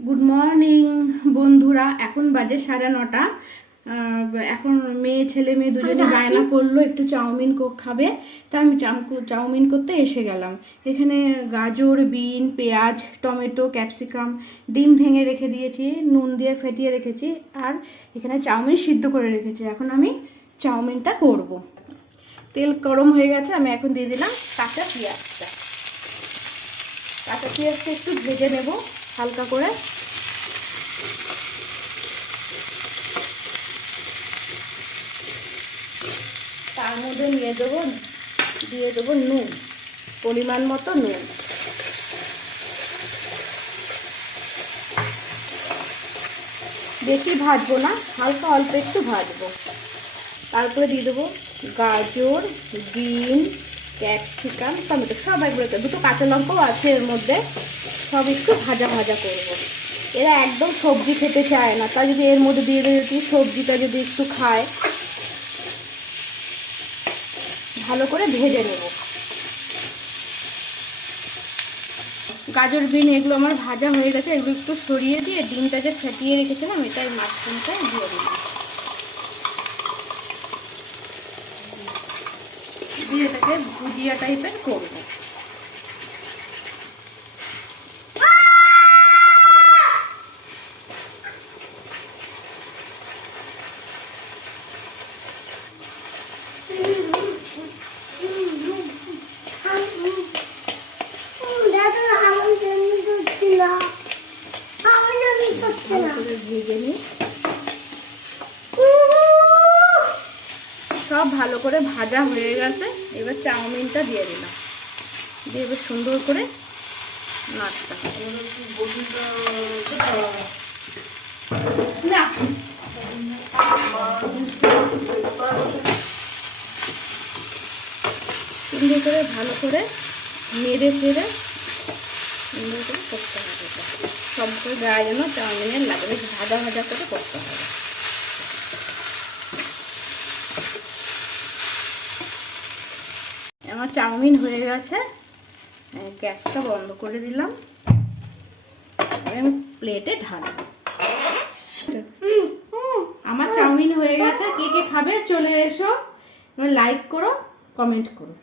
Good morning বন্ধুরা। এখন বাজে 9:30। এখন ছেলে মেয়ে দুজনে বায়না করলো একটু চাউমিন খাবে, তা আমি চাউমিন করতে এসে গেলাম। এখানে গাজর, বিন, পেঁয়াজ, টমেটো, ক্যাপসিকাম, ডিম ভেঙে রেখে দিয়েছি, নুন দিয়ে ফেটিয়ে রেখেছি, আর এখানে চাউমিন সিদ্ধ করে রেখেছি। এখন আমি চাউমিনটা করব। তেল গরম হয়ে গেছে, আমি এখন দিয়ে দিলাম কাঁচা পেঁয়াজটা। কাঁচা পেঁয়াজটা একটু ভেজে নেব হালকা করে। তার মধ্যে দিয়ে দেবো নুন, পরিমাণ মতো নুন। বেশি ভাজবো না, হালকা অল্প একটু ভাজবো। তারপরে দিয়ে দেবো গাজর, বিন, ক্যাপসিকাম, টমেটো সব একবারে, দুটো কাঁচা লঙ্কাও আছে এর মধ্যে, সব একটু ভাজা ভাজা করবো। এরা একদম সবজি খেতে চায় না, তাই যদি এর মধ্যে দিয়ে দিই সবজিটা যদি একটু খায়। ভালো করে ভেজে নেব। গাজর, বিন এগুলো আমার ভাজা হয়ে গেছে। এগুলো একটু সরিয়ে দিয়ে ডিমটা যে ফেটিয়ে রেখেছিলাম এটাই মাঝখানটায় দিয়ে দিলাম। দিয়ে এটাকে ভুজিয়া টাইপের করবো। ভেজে নিই, সব ভালো করে ভাজা হয়ে গেছে। এবার চাউমিনটা দিয়ে দিলাম, দিয়ে এবার সুন্দর করে নাড়তে সুন্দর করে ভালো করে নেড়ে ফেড়ে সুন্দর করে করতে হবে। সব করে গায়ে যেন চাউমিনের লাগে, বেশ ভাজা ভাজা করে করতে হবে। আমার চাউমিন হয়ে গেছে, গ্যাসটা বন্ধ করে দিলাম। আমি প্লেটে ঢালবো। আমার চাউমিন হয়ে গেছে। কে কে খাবে চলে এসো, লাইক করো, কমেন্ট করো।